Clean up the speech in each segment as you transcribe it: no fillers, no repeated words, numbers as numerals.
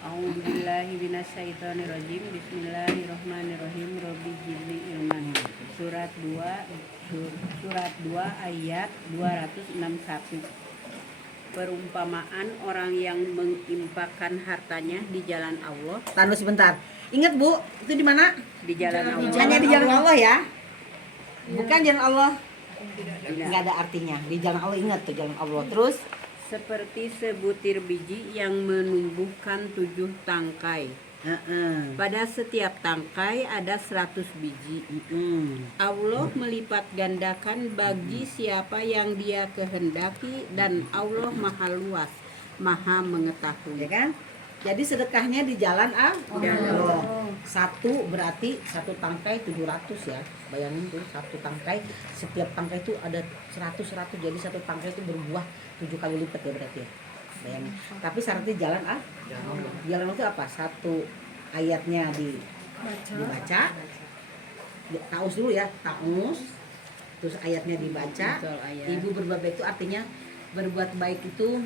A'udzubillahi minasyaitonirrajim. Bismillahirrahmanirrahim. Rabbi jibli ilman. Surat 2 ayat 261. Perumpamaan orang yang menginfakkan hartanya di jalan Allah. Tahan sebentar. Ingat Bu, itu di mana? Di jalan Allah. Hanya di jalan Allah ya. Bukan jalan Allah. Tidak. Nggak ada artinya. Di jalan Allah, ingat tuh jalan Allah. Terus Seperti sebutir biji yang menumbuhkan 7 tangkai. Pada setiap tangkai ada 100 biji. Allah melipat gandakan bagi siapa yang Dia kehendaki, dan Allah Maha luas, Maha mengetahui. ya kan? Jadi sedekahnya di jalan Allah. Satu berarti satu tangkai 700 ya. Bayangin tuh satu tangkai, setiap tangkai itu ada 100. Jadi satu tangkai itu berbuah 7 kali lipat ya berarti ya. Bayangin. Tapi syaratnya jalan Jalan Allah itu apa? Satu ayatnya dibaca. Taus dulu ya, taus. Terus ayatnya dibaca. Betul, ayat. Ibu berbuat baik itu artinya berbuat baik itu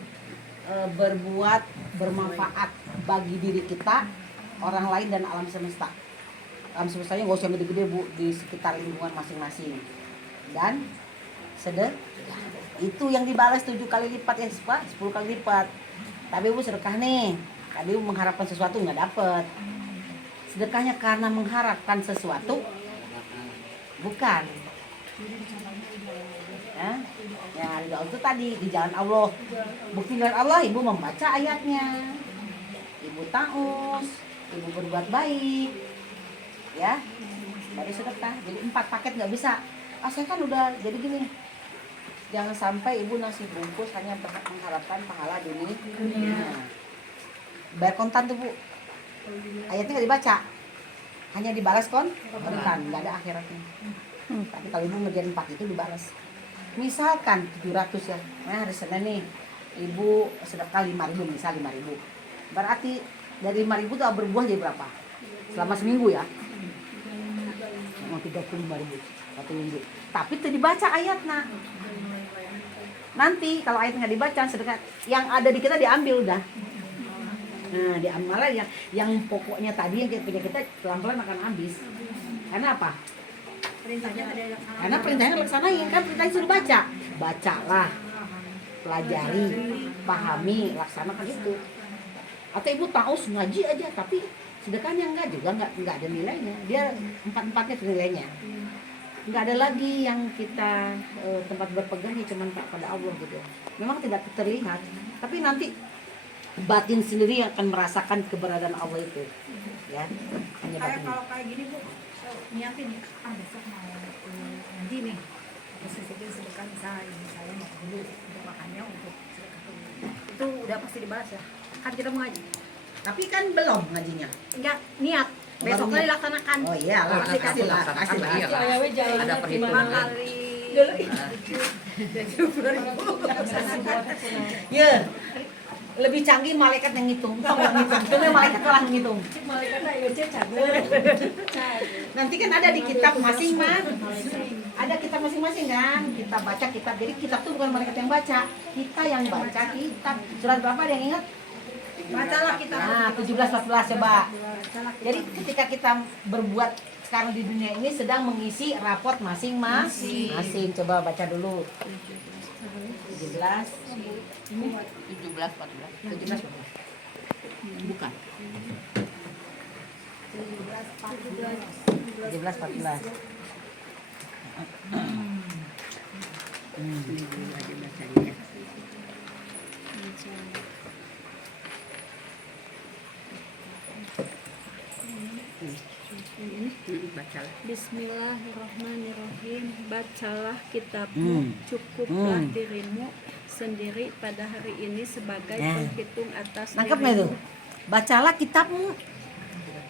berbuat bermanfaat bagi diri kita, orang lain, dan alam semesta. Alam semestanya nggak usah gede-gede Bu, di sekitar lingkungan masing-masing. Dan sedekah itu yang dibalas 7 kali lipat, ya 10 kali lipat. Tapi Bu sedekah nih, tadi Bu mengharapkan sesuatu nggak dapet. Sedekahnya karena mengharapkan sesuatu, bukan. Ya, itu tadi di jalan Allah. Bukti jalan Allah, Ibu membaca ayatnya, Ibu taus, Ibu berbuat baik, ya. Dari sedekah. Jadi 4 paket nggak bisa. Saya kan udah jadi gini. Jangan sampai Ibu nasi bungkus hanya mengharapkan pahala dunia. Bayar kontan tuh Bu. Ayatnya nggak dibaca, hanya dibalas kontan, nggak ada akhiratnya. Tapi kalau Ibu ngerjain 4 itu dibalas. Misalkan 700 ya, nah hari Senin nih Ibu sedekah 5.000, misal 5.000. Berarti dari 5.000 tuh berbuah jadi berapa? Selama seminggu ya? 35.000 satu minggu. Tapi itu dibaca ayatnya. Nanti kalau ayat nggak dibaca, sedekah yang ada di kita diambil udah. Nah, diambil yang pokoknya tadi yang kita punya, kita pelan-pelan akan habis. Karena apa? Karena perintahnya laksanain, kan perintahnya suruh bacalah, pelajari, pahami, laksanakan itu. Atau Ibu tahu ngaji aja tapi sedekahnya enggak ada nilainya. Dia 4-4-nya nilainya. Enggak ada lagi yang kita tempat berpegangnya cuma pada Allah gitu. Memang tidak terlihat, tapi nanti batin sendiri yang akan merasakan keberadaan Allah itu. Ya, hanya batin. Kalau kayak gini Bu, niatin besok mau ngaji nih, terus sedekah misalnya mau dulu untuk makannya, untuk sedekah dulu, itu udah pasti dibalas ya, kan kita mau ngaji. Tapi kan belum ngajinya. Enggak, niat besoknya dilaksanakan. Oh iya lah, kasih lah. Ada perhitungan. Ya, lebih canggih malaikat yang ngitung. Tahu nggak ngitung? Itu malaikat malah ngitung. Nanti kan ada di kitab masing-masing. Ada kitab masing-masing kan? Kita baca kitab. Jadi kitab itu bukan malaikat yang baca, kita yang baca kitab. Surat berapa ada yang ingat? Bacalah kita. Nah, 17-14 coba. Jadi ketika kita berbuat sekarang di dunia ini sedang mengisi raport masing-masing. Coba baca dulu. 17 14. Bukan. 17 14. Bacalah. Bismillahirrahmanirrahim. Bacalah kitabmu, cukuplah dirimu sendiri pada hari ini sebagai penghitung atas Nangkep nggak itu? Bacalah kitabmu.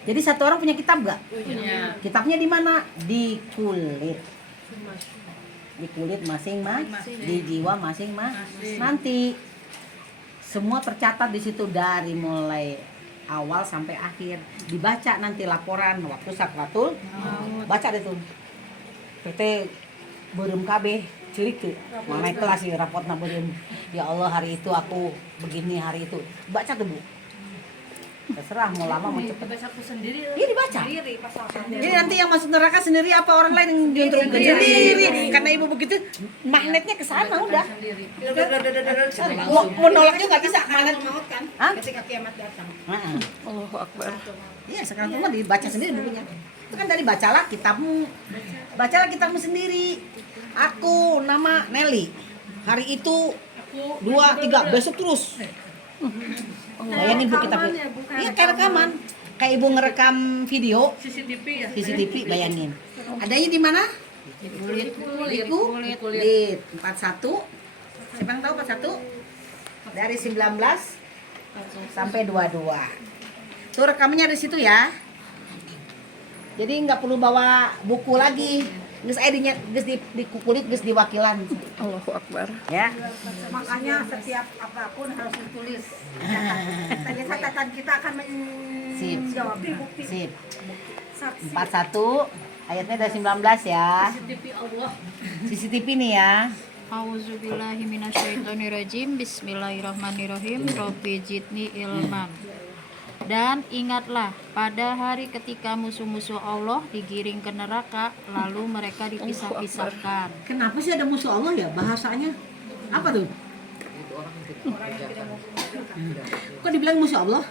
Jadi satu orang punya kitab nggak? Punya. Kitabnya di mana? Di kulit. Di kulit masing-masing, di jiwa masing-masing. Nanti semua tercatat di situ dari mulai awal sampai akhir. Dibaca nanti laporan waktu sakratul. Baca deh tuh. PT beureum kabeh ceurik tuh. Mana kelas ya rapotna beureum. Ya Allah hari itu aku begini, hari itu. Baca tuh Bu. Terserah mau lama mau cepet. Baca aku sendiri. Iya dibaca. Sendiri pasal sendiri. Jadi nanti yang masuk neraka sendiri apa orang lain yang diunturkan sendiri. Karena ibu begitu magnetnya ke sana udah. Sendiri. Mau nolak juga nggak bisa magnet. Maut kan Hah? ketika kiamat datang. Heeh. Allahu Akbar. Iya sekarang tuh mah dibaca sendiri bukunya. Itu kan dari bacalah kitabmu. Bacalah kitabmu sendiri. Aku nama Nelly. Hari itu 2, 3 besok terus. Bayangin bu kitab. Iya kayak rekaman. Kayak ibu ngerekam video CCTV ya. CCTV bayangin. Adanya di mana? Kulit 41. Siapa yang tahu 41? Dari 19 sampai 22. Tuh rekamannya di situ ya. Jadi nggak perlu bawa buku lagi. Geus aya di kulit geus diwakilan. Allahu Akbar. Ya. Makanya setiap apapun harus ditulis. Tadi catatan kita akan Sip. menjawab bukti. Sip. Saksi. 41 ayatnya dari 19 ya. CCTV Allah. CCTV nih ya. A'udzubillahi minasyaitonirrajim. Bismillahirrahmanirrahim. Rabbi zidni ilman. Dan ingatlah pada hari ketika musuh-musuh Allah digiring ke neraka, lalu mereka dipisah-pisahkan. Kenapa sih ada musuh Allah ya bahasanya? Apa tuh? Kok dibilang musuh Allah?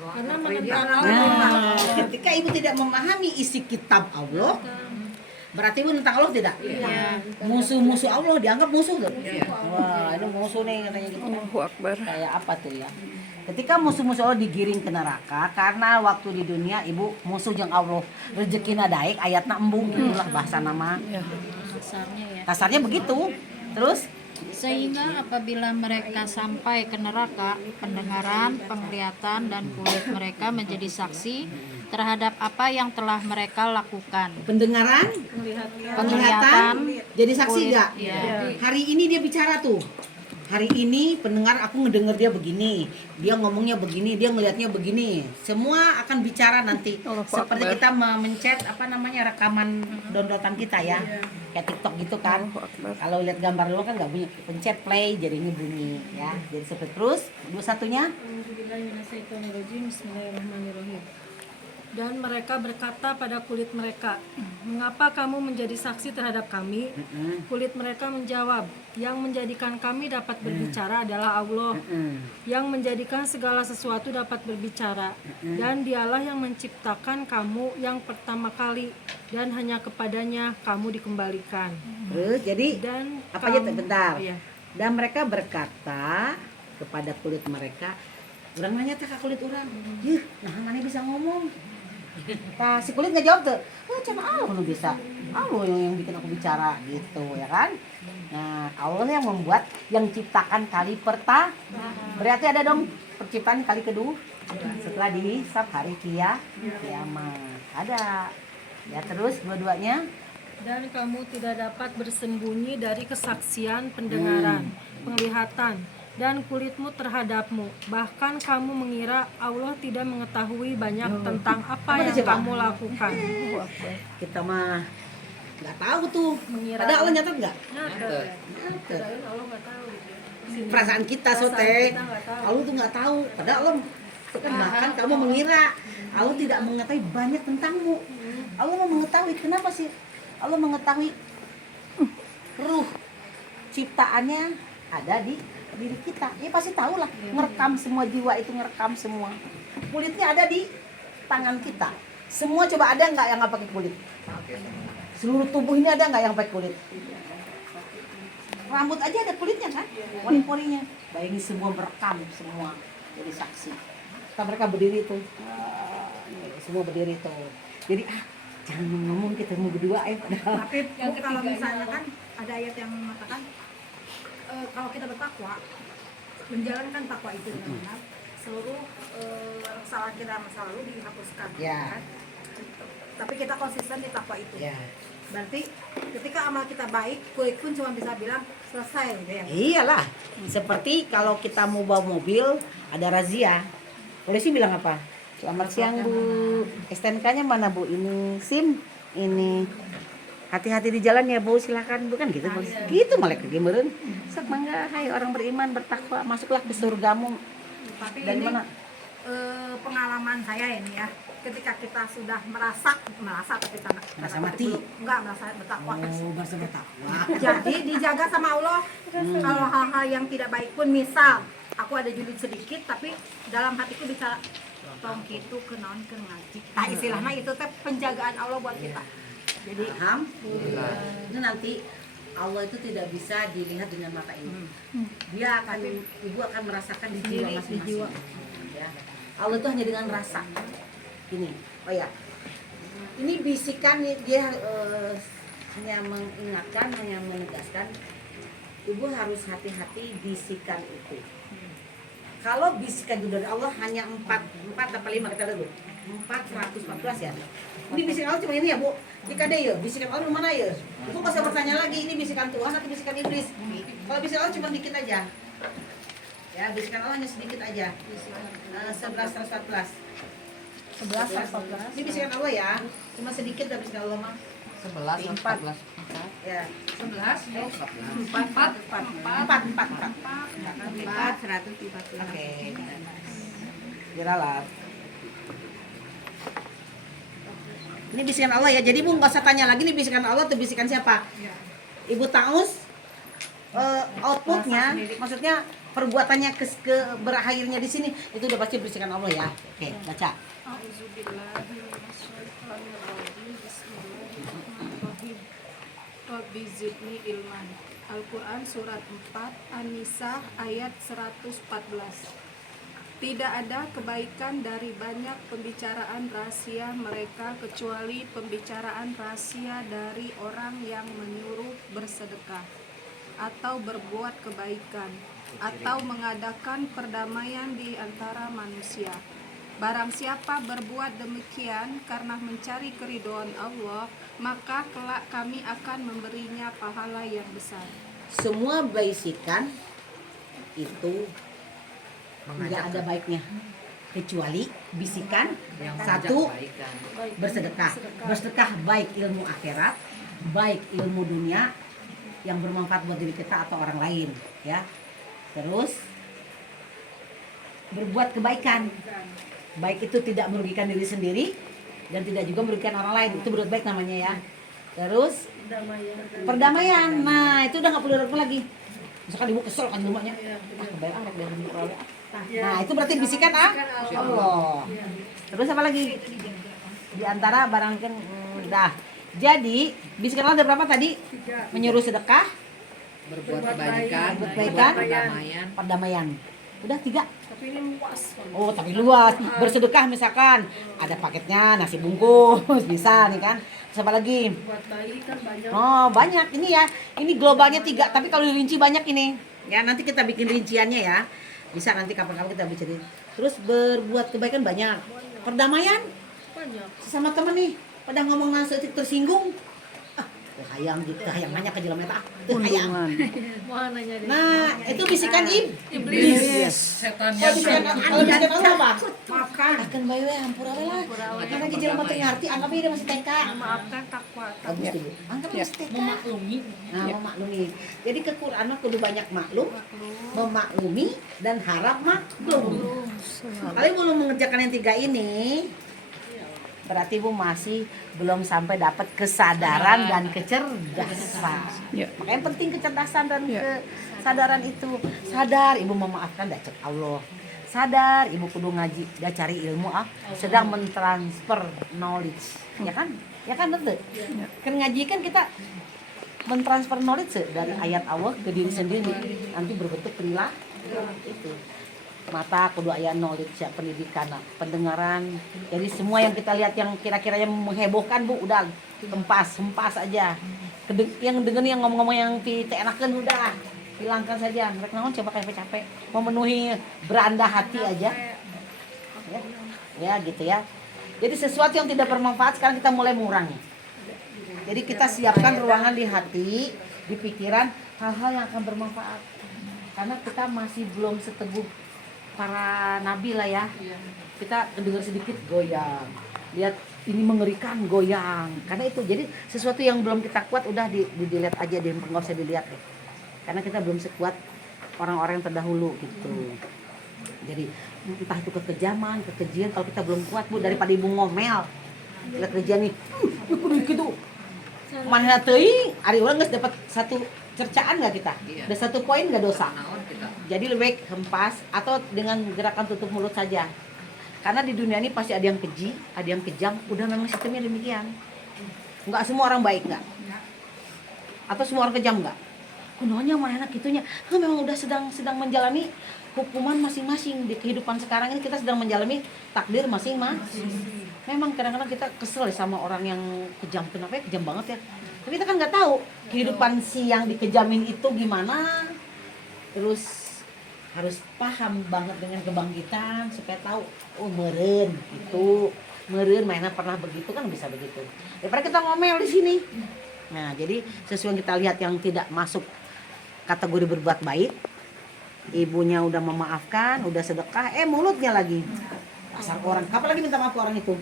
Karena menentang Nah, ketika ibu tidak memahami isi kitab Allah, berarti ibu tentang Allah tidak? Musuh-musuh Allah dianggap musuh tuh. Wah, ini musuh nih katanya gitu. Allahu Akbar. Kayak apa tuh ya? Ketika musuh-musuh Allah digiring ke neraka karena waktu di dunia ibu musuh jeung Allah rezekina daek ayatna embung gitulah bahasa nama. Kasarnya ya. Kasarnya begitu. Terus Sehingga apabila mereka sampai ke neraka, pendengaran, penglihatan, dan kulit mereka menjadi saksi terhadap apa yang telah mereka lakukan. pendengaran, penglihatan, jadi saksi kulit, enggak? ya. Hari ini dia bicara tuh. Hari ini pendengar aku ngedenger dia begini, dia ngomongnya begini, dia ngelihatnya begini. Semua akan bicara nanti. Seperti kita mencet apa namanya rekaman downloadan kita ya, kayak TikTok gitu kan. Kalau lihat gambar lo kan nggak bunyi, pencet play jadinya bunyi ya. Jadi seperti terus. Dua satunya. Bismillahirrahmanirrahim. Dan mereka berkata pada kulit mereka, "Mengapa kamu menjadi saksi terhadap kami?" Kulit mereka menjawab, "Yang menjadikan kami dapat berbicara adalah Allah, yang menjadikan segala sesuatu dapat berbicara, dan Dialah yang menciptakan kamu yang pertama kali, dan hanya kepadanya kamu dikembalikan." Terus jadi Dan apa aja kamu- bentar. Iya. Dan mereka berkata kepada kulit mereka, orang nanya ke kulit orang, "Yih, nah mana bisa ngomong?" Nah, si kulit nggak jawab tuh, cuma Allah lu bisa, Allah yang bikin aku bicara gitu ya kan. Nah, Allah yang membuat, yang ciptakan kali pertama, berarti ada dong perciptaan kali kedua setelah dihisab hari kiamat ada ya. Terus dua-duanya Dan kamu tidak dapat bersembunyi dari kesaksian pendengaran, penglihatan, dan kulitmu terhadapmu. Bahkan kamu mengira Allah tidak mengetahui banyak tentang apa yang itu, Pak? kamu lakukan. kita mah nggak tahu tuh. Mengira. Ada Allah nyatet nggak? Nyatet. Nyatet. Allah nggak tahu. Perasaan kita sote kita nggak tahu. Allah tuh nggak tahu padahal Allah kan bahkan kamu mengira Allah tidak mengetahui banyak tentangmu. Allah mau mengetahui. Kenapa sih Allah mengetahui? Ruh ciptaannya ada di diri kita, ya pasti tahu lah. Ngerekam semua, jiwa itu ngerekam semua. Kulitnya ada di tangan kita semua. Coba ada nggak yang nggak pakai kulit? Seluruh tubuh ini ada nggak yang pakai kulit? Rambut aja ada kulitnya kan, pori-porinya. Bayangin semua merekam semua, jadi saksi. Kita mereka berdiri tuh, semua berdiri tuh. Jadi jangan ngomong kita mau berdua ya padahal. Tapi kalau misalnya kan ada ayat yang mengatakan kalau kita bertakwa, menjalankan takwa itu dengan benar, seluruh kesalahan kita masa lalu dihapuskan. Ya. Kan? Tapi kita konsisten di takwa itu. Ya. Berarti ketika amal kita baik, kulit pun cuma bisa bilang selesai gitu ya. Iyalah, seperti kalau kita mau bawa mobil ada razia, polisi bilang apa? Selamat siang Bu, STNK-nya mana Bu? Ini SIM, ini hati-hati di jalan ya Bu, silakan Bu, kan gitu. Gitu malah kegimeren. Sok mangga, hai orang beriman bertakwa, masuklah ke surgamu. Tapi Dari ini mana? pengalaman saya ini ya, ketika kita sudah merasa tapi Merasa mati? enggak merasa bertakwa. Oh, bahasa bertakwa. Jadi dijaga sama Allah. Kalau hal-hal yang tidak baik pun, misal aku ada julid sedikit tapi dalam hatiku bisa tong gitu kenaon ke ngaji. Nah istilahnya itu teh penjagaan Allah buat kita. Jadi Alhamdulillah. Itu nanti Allah itu tidak bisa dilihat dengan mata ini. Dia akan, ibu akan merasakan di jiwa masing-masing. Ya. Allah itu hanya dengan rasa. Ini, oh ya, ini bisikan dia hanya mengingatkan, hanya menegaskan. Ibu harus hati-hati bisikan itu. Kalau bisikan itu dari Allah hanya 4 apa 5 kita dulu. 414 ya. Ini bisikan Allah cuma ini ya, Bu. Jika ada ya, bisikan Allah mana ya? Ibu nggak usah bertanya lagi ini bisikan Tuhan atau bisikan iblis. Kalau bisikan Allah cuma dikit aja. Ya, bisikan Allah hanya sedikit aja. 1114. 11 Ini bisikan Allah ya. Cuma sedikit dari bisikan Allah mah. 11, 14. Ya. 11 4. 114. Oke. Diralat. Ini bisikan Allah ya. Jadi Bu nggak usah tanya lagi ini bisikan Allah atau bisikan siapa. Ibu Taus outputnya, maksudnya perbuatannya ke berakhirnya di sini itu udah pasti bisikan Allah ya. Oke, baca. Bismillahirrahmanirrahim. Rabbi zidni ilman. Al-Quran surat 4 An-Nisa ayat 114. Tidak ada kebaikan dari banyak pembicaraan rahasia mereka kecuali pembicaraan rahasia dari orang yang menyuruh bersedekah atau berbuat kebaikan atau mengadakan perdamaian di antara manusia. Barang siapa berbuat demikian karena mencari keridhaan Allah, maka kelak kami akan memberinya pahala yang besar. Semua bisikan itu nggak ada baiknya kecuali bisikan Yang satu kebaikan. bersedekah baik ilmu akhirat baik ilmu dunia yang bermanfaat buat diri kita atau orang lain ya. Terus berbuat kebaikan baik itu tidak merugikan diri sendiri dan tidak juga merugikan orang lain, itu berbuat baik namanya ya. Terus perdamaian, nah itu udah nggak perlu ragu lagi. Misalkan ibu kesel kan di rumahnya, kebayang anak dari ibu rawe. Nah itu berarti bisikan Allah. Terus apa lagi? Di antara barang kan dah. Jadi bisikan Allah ada berapa tadi? Menyuruh sedekah, Berbuat kebaikan, berbuat kebaikan, perdamaian. Udah 3. Tapi ini luas. Oh tapi luas. Bersedekah misalkan ada paketnya nasi bungkus bisa nih kan. Terus apa lagi? Buat bayi kan banyak. Oh banyak ini ya. Ini globalnya 3 tapi kalau dirinci banyak ini. Ya nanti kita bikin rinciannya ya. Bisa nanti kapan-kapan kita bikin. Terus berbuat kebaikan banyak. Perdamaian Banyak. sama temen nih. Pada ngomong langsung tersinggung. Hayang gitu, hayang nanya ke jelema eta. Hayang. Wah nanya deh. Nah, itu bisikan iblis. Setan Kalau bisikan kalau bisikan Allah apa? maafkan. Akan bae we hampura we lah. Karena ki jelema teu ngarti, anggap dia masih TK. Maafkan takwa. Bagus tuh. Bu. Anggap masih TK. Memaklumi. Nah, memaklumi. Jadi ke Quran mah kudu banyak maklum, memaklumi dan harap maklum. Kalian belum mengerjakan yang 3 ini, berarti Ibu masih belum sampai dapat kesadaran dan kecerdasan. Makanya penting kecerdasan dan kesadaran itu. Sadar Ibu memaafkan dah cek Allah. Sadar Ibu kudu ngaji, dah cari ilmu sedang mentransfer knowledge. Ya kan? Ya kan betul. Kan ngaji kan kita mentransfer knowledge dari ayat Allah ke diri sendiri. Nanti berbentuk perilaku itu. Mata kudu aya knowledge ya, pendidikan, pendengaran. Jadi semua yang kita lihat yang kira-kira yang menghebohkan Bu udah hempas aja. Yang dengar yang ngomong-ngomong yang enakeun udah hilangkan saja. Mereka naon coba capek-capek memenuhi beranda hati aja. Ya gitu ya. Jadi sesuatu yang tidak bermanfaat sekarang kita mulai mengurangi. Jadi kita siapkan ruangan di hati, di pikiran hal-hal yang akan bermanfaat. Karena kita masih belum seteguh para nabi lah ya. Kita dengar sedikit goyang, lihat ini mengerikan goyang. Karena itu jadi sesuatu yang belum kita kuat udah dilihat aja deh, nggak usah dilihat deh. Karena kita belum sekuat orang-orang yang terdahulu gitu. jadi entah itu kekejaman, kekejian, kalau kita belum kuat Bu, daripada ibu ngomel lihat kerjaan nih gitu mana teuing ari urang geus dapat satu cercaan nggak kita, Iya. ada 1 poin nggak dosa. Naon kita. Jadi lebih baik hempas atau dengan gerakan tutup mulut saja. Karena di dunia ini pasti ada yang keji, ada yang kejam, udah memang sistemnya demikian. Enggak semua orang baik enggak? Atau semua orang kejam enggak? Kunonya mana gitunya. Memang udah sedang menjalani hukuman masing-masing di kehidupan sekarang ini, kita sedang menjalani takdir masing-masing. Memang kadang-kadang kita kesel sama orang yang kejam. Kenapa ya kejam banget ya? Tapi kita kan nggak tahu kehidupan si yang dikejamin itu gimana. Terus harus paham banget dengan kebangkitan supaya tahu oh meren itu meren mainnya pernah begitu kan bisa begitu. Daripada kita ngomel di sini. Nah jadi sesuai yang kita lihat yang tidak masuk kategori berbuat baik, ibunya udah memaafkan, udah sedekah, mulutnya lagi pasar orang. Kapan lagi minta maaf ke orang itu?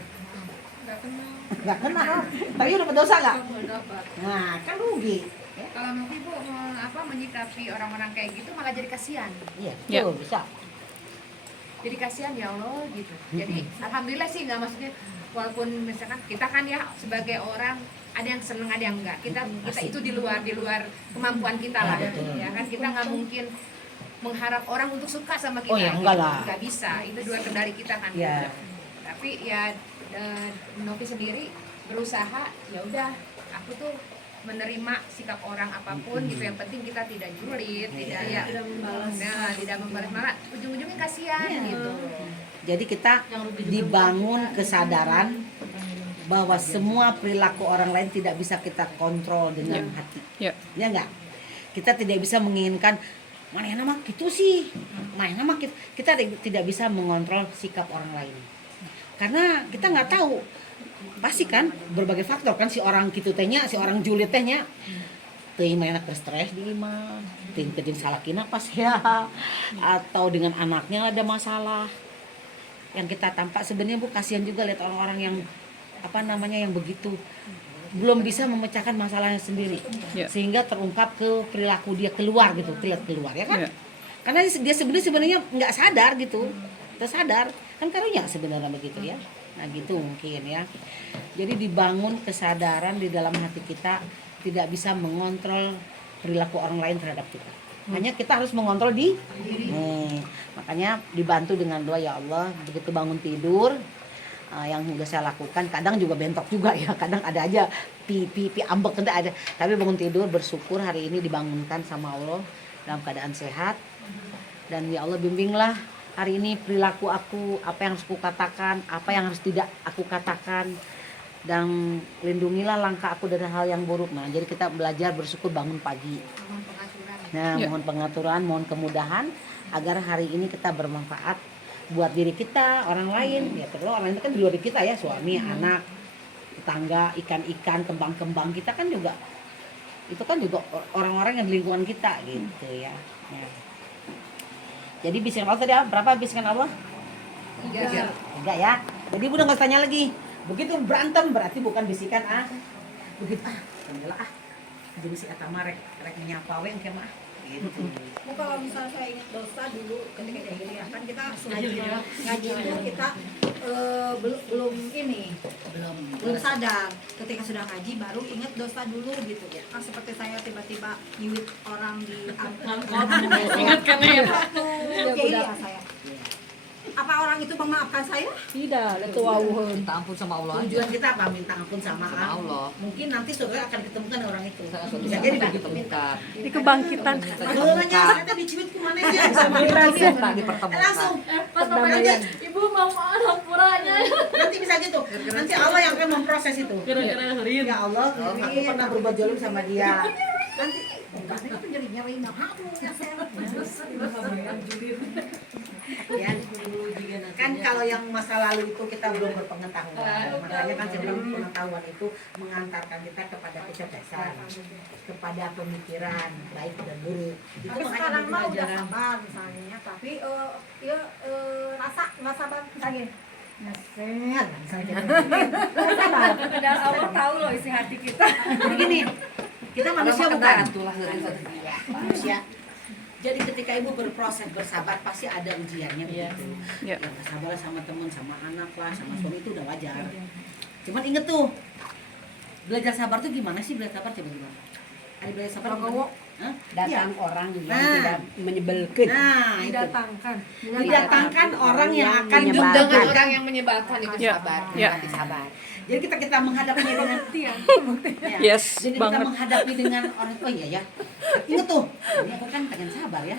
Nggak kenal. Tapi udah berdosa nggak? Nah kan rugi. Kalau nanti Bu menyikapi orang-orang kayak gitu malah jadi kasihan. Iya, Ya. betul, bisa. Jadi kasihan ya Allah gitu. Jadi alhamdulillah sih nggak maksudnya walaupun misalkan kita kan ya sebagai orang ada yang seneng ada yang enggak. Kita itu di luar kemampuan kita lah. Ya kan kita nggak mungkin mengharap orang untuk suka sama kita. Oh ya, enggak lah. Nggak bisa. Itu di luar kendali kita kan. Iya. Tapi ya Novi sendiri berusaha ya udah aku tuh menerima sikap orang apapun gitu, yang penting kita tidak julid, tidak membalas. Nah, tidak membalas malah ujung-ujungnya kasihan gitu. Jadi kita dibangun kesadaran bahwa semua perilaku orang lain tidak bisa kita kontrol dengan hati. Ya. Ya enggak? Kita tidak bisa menginginkan mana yang nama gitu sih. Mana nama kita tidak bisa mengontrol sikap orang lain. Karena kita nggak tahu. Pasti kan berbagai faktor kan si orang kitu tehnya, si orang julid tehnya. Teuing mainak stres di imah, teuing kejeng salakina pas ya atau dengan anaknya ada masalah. Yang kita tampak sebenarnya Bu kasihan juga lihat orang-orang yang yang begitu belum bisa memecahkan masalahnya sendiri. Ya. Sehingga terungkap ke perilaku dia keluar gitu, terlihat keluar ya kan? Ya. Karena dia sebenarnya nggak sadar gitu. Tersadar kan karunya sebenarnya begitu ya. Nah gitu mungkin ya. Jadi dibangun kesadaran di dalam hati kita tidak bisa mengontrol perilaku orang lain terhadap kita. Hanya kita harus mengontrol di makanya dibantu dengan doa ya Allah begitu bangun tidur yang udah saya lakukan kadang juga bentok juga ya kadang ada aja pipi ambek kan ada tapi bangun tidur bersyukur hari ini dibangunkan sama Allah dalam keadaan sehat dan ya Allah bimbinglah hari ini perilaku aku, apa yang harus aku katakan, apa yang harus tidak aku katakan, dan lindungilah langkah aku dari hal yang buruk. Nah, jadi kita belajar bersyukur bangun pagi. Mohon pengaturan. Nah, mohon pengaturan, mohon kemudahan agar hari ini kita bermanfaat buat diri kita, orang lain. Ya terus orang lain kan di luar diri kita ya, suami, anak, tetangga, ikan-ikan, kembang-kembang kita kan juga. Itu kan juga orang-orang yang di lingkungan kita gitu ya. Nah. Jadi bisikan Allah tadi berapa bisikan Allah? 3 ya. Jadi ibu udah nggak tanya lagi. Begitu berantem berarti bukan bisikan begitu lah jadi si atama rek menyapa we engke mah gitu. Bu kalau misalnya saya ingat dosa dulu ketika jahiliyah kan kita ngaji itu kita belum sadar ketika sudah ngaji baru ingat dosa dulu gitu ya kan seperti saya tiba-tiba nyuit orang di angkot Ingat kan ya? jadi saya apa orang itu memaafkan saya? Tidak, itu wawuheun. Minta ampun sama Allah aja. Tujuan kita apa? Minta ampun sama Allah. Mungkin nanti saudara akan ditemukan orang itu. Suatu Bisa saat jadi kita begitu. ditemukan. Di kebangkitan. Makanya ternyata diciwit ke mana ya? Kita dipertemukan. Langsung pas papa aja. Ibu mau hampuranya. Nanti bisa gitu. Nanti Allah yang akan memproses itu. Ya Allah, aku pernah berbuat zalim sama dia. Nanti Itu jadi nyeri nggak aku ya ya. Kan kalau yang masa lalu itu kita belum berpengetahuan. Makanya kan sebelum pengetahuan itu mengantarkan kita kepada kesadaran, kepada pemikiran baik dan buruk. Itu tapi makanya sekarang mah udah pelajaran. sabar misalnya tapi rasa nggak sabar misalnya Padahal Allah tahu loh isi hati kita. Jadi gini, kita manusia bukan Itulah dari manusia. Jadi ketika ibu berproses bersabar pasti ada ujiannya begitu. Iya. Ya bersabar sama teman, sama anak lah, sama suami itu udah wajar. Cuman inget tuh, belajar sabar tuh gimana sih belajar sabar coba gimana? Ada belajar sabar gimana? Hah? Datang Iya. orang yang Nah. tidak menyebalkan. Nah, itu. Didatangkan. Didatangkan orang yang akan menyebalkan. Dengan menyebalkan. orang yang menyebalkan itu Ya. sabar. Ya. Berarti sabar. Jadi kita menghadapinya dengan ya. Yes, Jadi kita banget. menghadapi dengan orang oh iya ya. Ingat tuh, ini aku kan pengen sabar ya.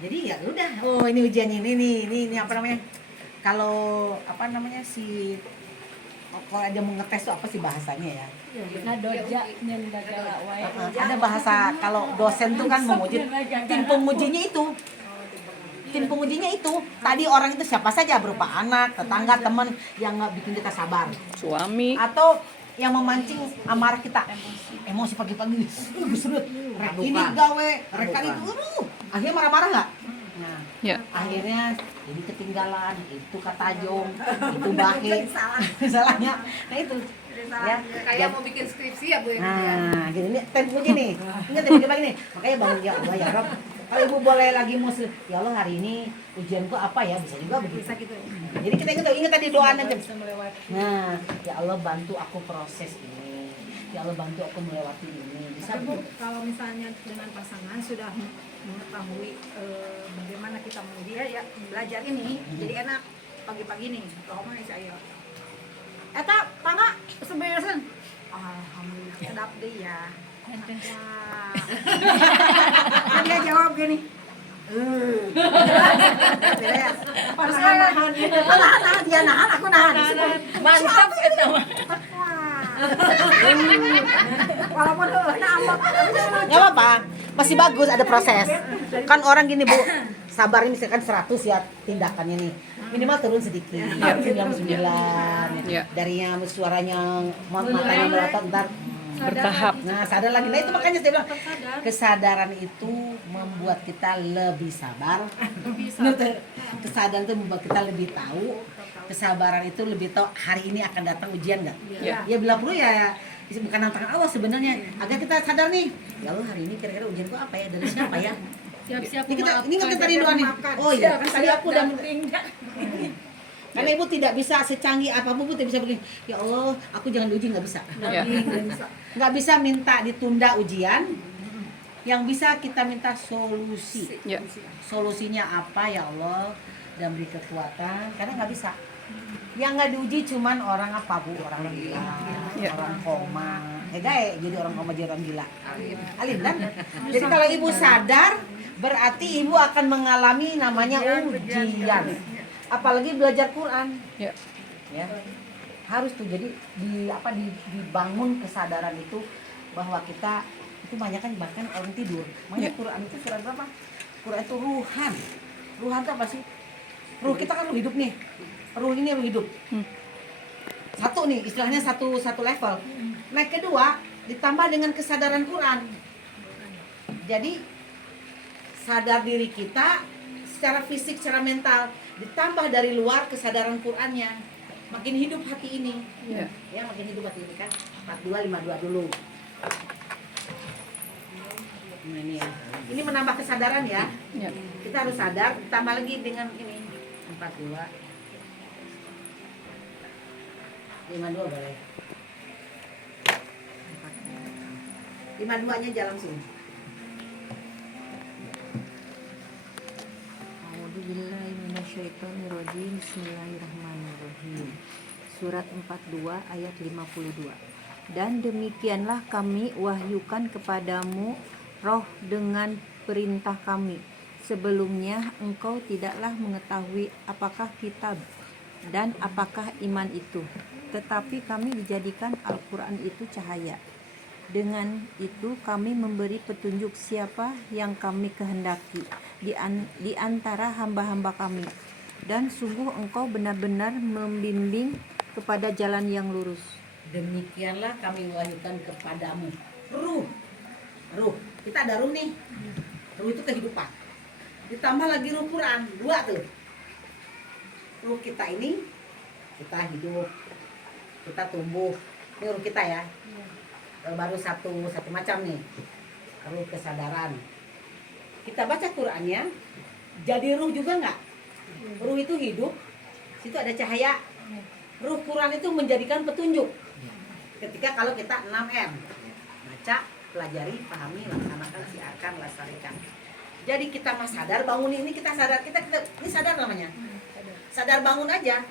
Jadi ya udah, oh ini ujiannya ini apa namanya? Kalau apa namanya kalau ada mau ngetes tuh apa sih bahasanya ya? Nadoja nyendagala wae. Ada bahasa kalau dosen tuh kan memuji tim pengujinya itu. Tim pengujinya itu tadi orang itu siapa saja berupa anak, tetangga, teman yang nggak bikin kita sabar Suami. atau yang memancing amarah kita emosi pagi-pagi busrut rek ini gawe rek kali itu akhirnya marah-marah nggak nah Ya. akhirnya ini ketinggalan itu kata Jong itu bahe salahnya nah itu ya Kayak mau bikin skripsi ya Bu ya. nah gini nih tempo nih ingat ya pagi-pagi nih makanya bangun ya Allah ya Rob kalau ibu boleh lagi muslim ya Allah hari ini ujianku apa ya bisa juga begitu Bisa gitu. jadi kita ingat tadi doanya nah ya Allah bantu aku proses ini ya Allah bantu aku melewati ini bisa Tapi Bu, begitu. kalau misalnya dengan pasangan sudah mengetahui bagaimana kita mau dia ya belajar ini, jadi enak pagi-pagi nih. Kalau mau saya, eta pangga sebenarnya, alhamdulillah sedap deh ya. Wah, kan dia jawab gini. Nahan, dia nahan, aku nahan. Mantap eta mah. Walaupun nambah, Nggak apa-apa masih bagus ada proses kan orang gini Bu sabar ini misalkan 100 ya tindakannya nih minimal turun sedikit 99 Ya. darinya suaranya matanya melotot ntar Bertahap. nah sadar lagi nah itu makanya saya bilang kesadaran itu membuat kita lebih sabar kesadaran itu membuat kita lebih tahu kesabaran itu lebih tahu hari ini akan datang ujian nggak ya bila perlu ya bukan tantangan Allah sebenarnya agar kita sadar nih ya Allah hari ini kira-kira ujianku apa ya dari siapa ya Siap-siap ini kita memaafkan. ini kan tadi doa nih oh iya kan tadi aku udah karena ibu tidak bisa secanggih apapun ibu tidak bisa begini ya Allah aku jangan diuji nggak bisa Ya. nggak bisa minta ditunda ujian yang bisa kita minta solusi Ya. solusinya apa ya Allah dan beri kekuatan karena nggak bisa yang nggak diuji cuman orang apa Bu orang gila Ya. orang koma jadi orang koma jadi orang gila alim kan jadi kalau ibu sadar berarti ibu akan mengalami namanya ujian apalagi belajar Quran Ya. ya harus tuh jadi dibangun kesadaran itu bahwa kita itu banyak kan bahkan orang tidur makanya Quran itu surat berapa Quran itu ruhan itu apa sih ruh kita kan ruh hidup nih ruh ini ruh hidup satu nih istilahnya satu level nah kedua ditambah dengan kesadaran Quran jadi sadar diri kita secara fisik secara mental ditambah dari luar kesadaran Qurannya makin hidup hati ini ya makin hidup hati ini kan 4252 dulu nah, ini ya ini menambah kesadaran ya Ya. kita harus sadar ditambah lagi dengan ini 42 52 boleh 52 nya jalan sini A'udzubillahiminasyaitonirrajim. Bismillahirrahmanirrahim. Surat 42 ayat 52. Dan demikianlah kami wahyukan kepadamu roh dengan perintah kami. Sebelumnya engkau tidaklah mengetahui apakah kitab dan apakah iman itu. Tetapi kami dijadikan Al-Quran itu cahaya. Dengan itu kami memberi petunjuk siapa yang kami kehendaki di antara hamba-hamba kami. Dan sungguh engkau benar-benar membimbing kepada jalan yang lurus. demikianlah kami wahyukan kepadamu ruh kita ada ruh nih ruh itu kehidupan ditambah lagi ruh Quran 2 tuh ruh kita ini kita hidup kita tumbuh ini ruh kita ya baru satu macam nih ruh kesadaran kita baca Qurannya, jadi ruh juga nggak? Ruh itu hidup, situ ada cahaya. Ruh Quran itu menjadikan petunjuk. Ketika kalau kita 6M, baca, pelajari, pahami, laksanakan, siarkan, lestarikan. Jadi kita mah sadar bangun ini, kita sadar, kita ini sadar namanya. Sadar bangun aja,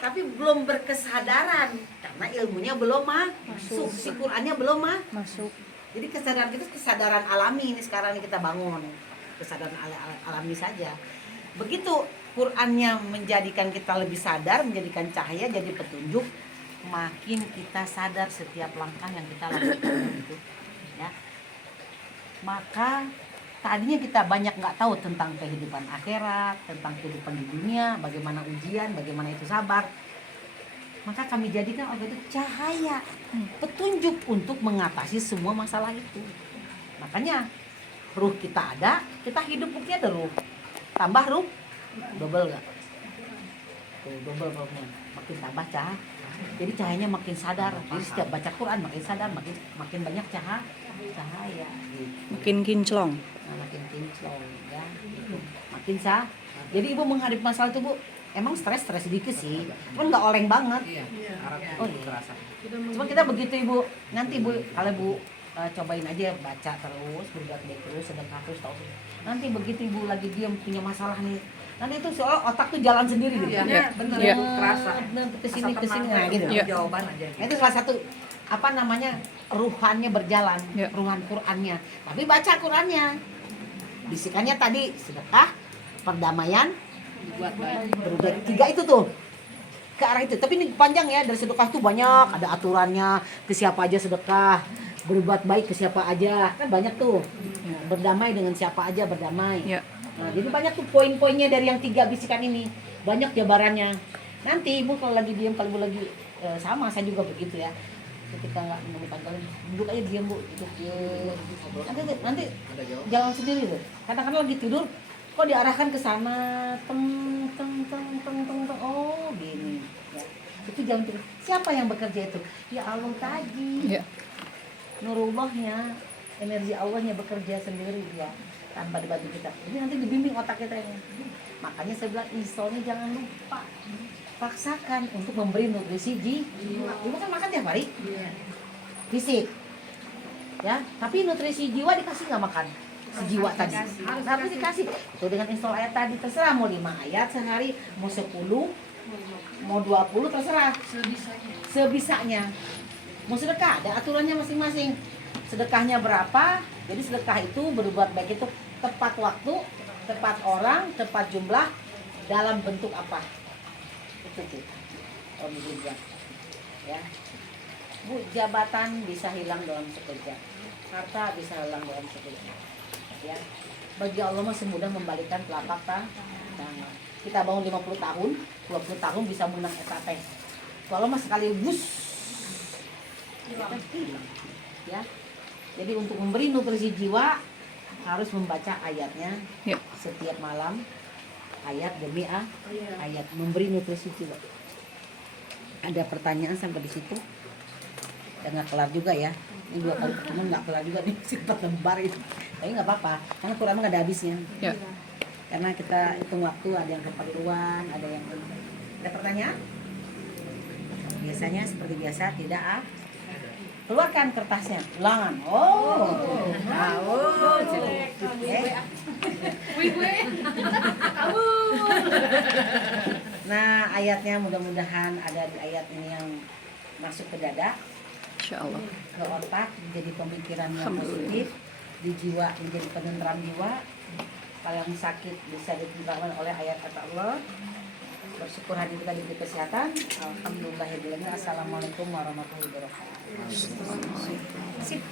tapi belum berkesadaran karena ilmunya belum masuk, si Qurannya belum masuk. Jadi kesadaran kita kesadaran alami ini sekarang ini kita bangun, kesadaran alami saja. Begitu Qurannya menjadikan kita lebih sadar, menjadikan cahaya jadi petunjuk, makin kita sadar setiap langkah yang kita lakukan itu, ya. Maka tadinya kita banyak nggak tahu tentang kehidupan akhirat, tentang kehidupan di dunia, bagaimana ujian, bagaimana itu sabar. Maka kami jadikan Allah itu cahaya, petunjuk untuk mengatasi semua masalah itu. Makanya ruh kita ada, kita hidup bukti ada ruh. Tambah ruh, double nggak? Tuh, double ruhnya. Makin tambah cahaya. Jadi cahayanya makin sadar. Jadi setiap baca Quran makin sadar, makin banyak cahaya. Gitu. Makin kinclong. Nah, makin kinclong ya. Gitu. Makin sah. Jadi ibu menghadapi masalah itu bu, emang stres sedikit sih, kan nggak oleng banget. Oh iya. Cuma kita begitu ibu, nanti ibu kalau ibu cobain aja baca terus, berbuat baik terus, sedekah terus, tahu terus. Nanti begitu ibu lagi diam punya masalah nih, nanti itu seolah otak tuh jalan sendiri gitu. Iya, benar. Iya. Kerasa. Kesini nah gitu. Iya. Jawaban aja. Nah, itu salah satu apa namanya ruhannya berjalan, Ya. ruhan Qurannya. Tapi baca Qurannya, bisikannya tadi sedekah, perdamaian, Buat baik. berbuat 3 itu tuh ke arah itu. Tapi ini panjang ya, dari sedekah tuh banyak, ada aturannya ke siapa aja sedekah, berbuat baik ke siapa aja, kan banyak tuh. Berdamai dengan siapa aja berdamai. Ya. Nah, jadi banyak tuh poin-poinnya dari yang 3 bisikan ini, banyak jabarannya. Nanti ibu kalau lagi diam, kalau ibu lagi sama saya juga begitu ya. Ketika nggak menemukan kalian, duduk aja diam bu, duduk diam. Nanti jalan sendiri tuh. Kadang-kadang lagi tidur, kok diarahkan ke sana, teng. Oh gini. Ya. Itu jalan tidur. Siapa yang bekerja itu? Ya Allah tadi. Ya. Nurullahnya, energi Allahnya bekerja sendiri dia tanpa dibantu kita. Jadi nanti dibimbing otak kita ini. Makanya saya bilang instalnya jangan lupa. Paksakan untuk memberi nutrisi jiwa. Ibu kan makan tiap hari? Fisik. Ya, tapi nutrisi jiwa dikasih nggak makan? Si jiwa tadi. Harus dikasih. Itu dengan install ayat tadi terserah mau 5 ayat sehari, mau 10, mau 20 terserah. Sebisanya. Mau sedekah ada aturannya masing-masing. Sedekahnya berapa? Jadi sedekah itu berbuat baik itu tepat waktu, tepat orang, tepat jumlah, dalam bentuk apa? Itu tuh. Oh, juga. Ya. Bu, jabatan bisa hilang dalam sekejap. Harta bisa hilang dalam sekejap. Ya. Bagi Allah mah semudah membalikan telapak tangan. Kita bangun 50 tahun, 20 tahun bisa menang SAT. Kalau mah sekali bus hilang. Ya. Jadi untuk memberi nutrisi jiwa harus membaca ayatnya Ya. setiap malam, ayat demi ayat, memberi nutrisi jiwa. Ada pertanyaan sampai di situ? Udah nggak kelar juga ya? Ini 2 kali ketemu nggak kelar juga nih, 4 lembar itu. Tapi nggak apa-apa, karena Quran nggak ada habisnya. Ya. Karena kita hitung waktu, ada yang keperluan, ada yang ada pertanyaan? Biasanya seperti biasa tidak keluarkan kertasnya, ulangan. Nah ayatnya mudah-mudahan ada di ayat ini yang masuk ke dada, Insya Allah. ke otak menjadi pemikiran yang positif, di jiwa menjadi penenteram jiwa. Kalau yang sakit bisa ditenteramkan oleh ayat kata Allah. Bersyukur hari kita diberi kesehatan. Alhamdulillahirobbilalamin. Assalamualaikum warahmatullahi wabarakatuh. Sip.